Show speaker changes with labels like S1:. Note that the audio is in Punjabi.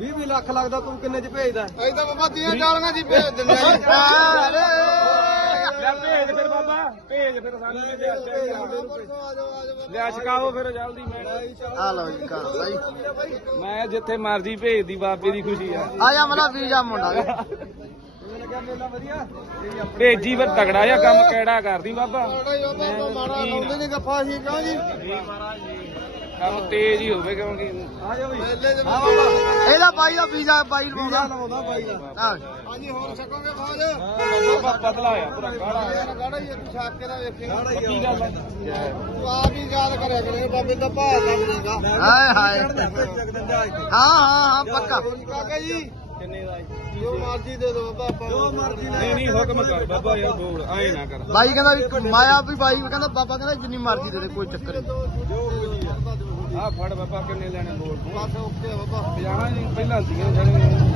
S1: 20 ਲੱਖ ਲੱਗਦਾ ਤੂੰ ਕਿੰਨੇ ਚ ਭੇਜਦਾ?
S2: ਅਸੀਂ ਤਾਂ ਬਾਬਾ 30 ਡਾਲੀਆਂ ਜੀ ਭੇਜ ਦਿੰਦੇ ਆ ਜੀ।
S1: ਲੈ ਭੇਜ ਫਿਰ ਬਾਬਾ, ਭੇਜ ਫਿਰ ਸਾਨੂੰ ਲਿਆ ਛਕਾਓ ਫਿਰ ਜਲਦੀ। ਮੈਂ
S2: ਆ ਲਓ ਜੀ ਘਰ ਸਹੀ।
S1: ਮੈਂ ਜਿੱਥੇ ਮਰਜੀ ਭੇਜਦੀ ਬਾਬੇ ਦੀ ਖੁਸ਼ੀ ਆ।
S2: ਆ ਜਾ ਮਲਾ ਵੀਜ਼ਾ ਮੁੰਡਾ ਵੀ।
S1: ਮੇਲਾ ਵਧੀਆ ਭੇਜੀ ਫਿਰ ਤਗੜਾ ਜਿਹਾ ਕੰਮ ਕਿਹੜਾ ਕਰਦੀ ਬਾਬਾ।
S2: ਮਾੜਾ ਲਾਉਂਦੇ ਨਹੀਂ ਗੱਫਾ ਸੀ ਕਿਉਂ ਜੀ?
S1: ਕੰਮ ਤੇਜ਼ ਹੀ ਹੋਵੇ ਕਿਉਂਕਿ ਆ ਜਾ ਬਈ
S2: ਇਹਦਾ ਬਾਈ ਦਾ ਵੀਜ਼ਾ ਬਾਈ ਲਵਾਉਂਦਾ।
S1: ਲਾਉਂਦਾ ਬਾਈ ਦਾ।
S2: ਹਾਂਜੀ ਹੋਰ ਸਕੋਗੇ ਫੌਜ?
S1: ਬਾਬਾ ਬਦਲਾ ਹੋਇਆ ਪੂਰਾ ਗਾੜਾ।
S2: ਗਾੜਾ ਹੀ ਤੂੰ ਛਾਕ ਕੇ ਨਾ ਵੇਖੇਗਾ।
S1: ਕੀ ਗੱਲ ਹੈ?
S2: ਤੂੰ ਆਪ ਹੀ ਯਾਦ ਕਰਿਆ ਕਰੇ ਬਾਬੇ ਦਾ ਭਾਅ ਦਾ ਮਿਲੇਗਾ। ਹਾਏ ਹਾਏ ਹਾਂ ਪੱਕਾ ਕਾਕਾ ਜੀ।
S1: ਕਿੰਨੇ ਦਾ
S2: ਜੋ ਮਰਜ਼ੀ ਦੇ ਦੋ ਬਾਬਾ। ਜੋ ਮਰਜ਼ੀ
S1: ਨਹੀਂ ਹੁਕਮ ਕਰ ਬਾਬਾ ਯਾਰ ਬੋਲ ਆਏ ਨਾ ਕਰ।
S2: ਬਾਈ ਕਹਿੰਦਾ ਵੀ ਮਾਇਆ ਵੀ ਬਾਈ ਕਹਿੰਦਾ ਬਾਬਾ ਕਹਿੰਦਾ ਜਿੰਨੀ ਮਰਜ਼ੀ ਦੇ ਦੇ ਕੋਈ ਚੱਕਰ ਨਹੀਂ।
S1: ਆ ਫੜ ਬਾਬਾ ਕਿੰਨੇ ਲੈਣੇ ਬੋਲ।
S2: ਬਸ ਓਕੇ ਬਾਬਾ।
S1: 50 ਜੀ ਪਹਿਲਾਂ ਸੀਗੇ ਜਿਹੜੇ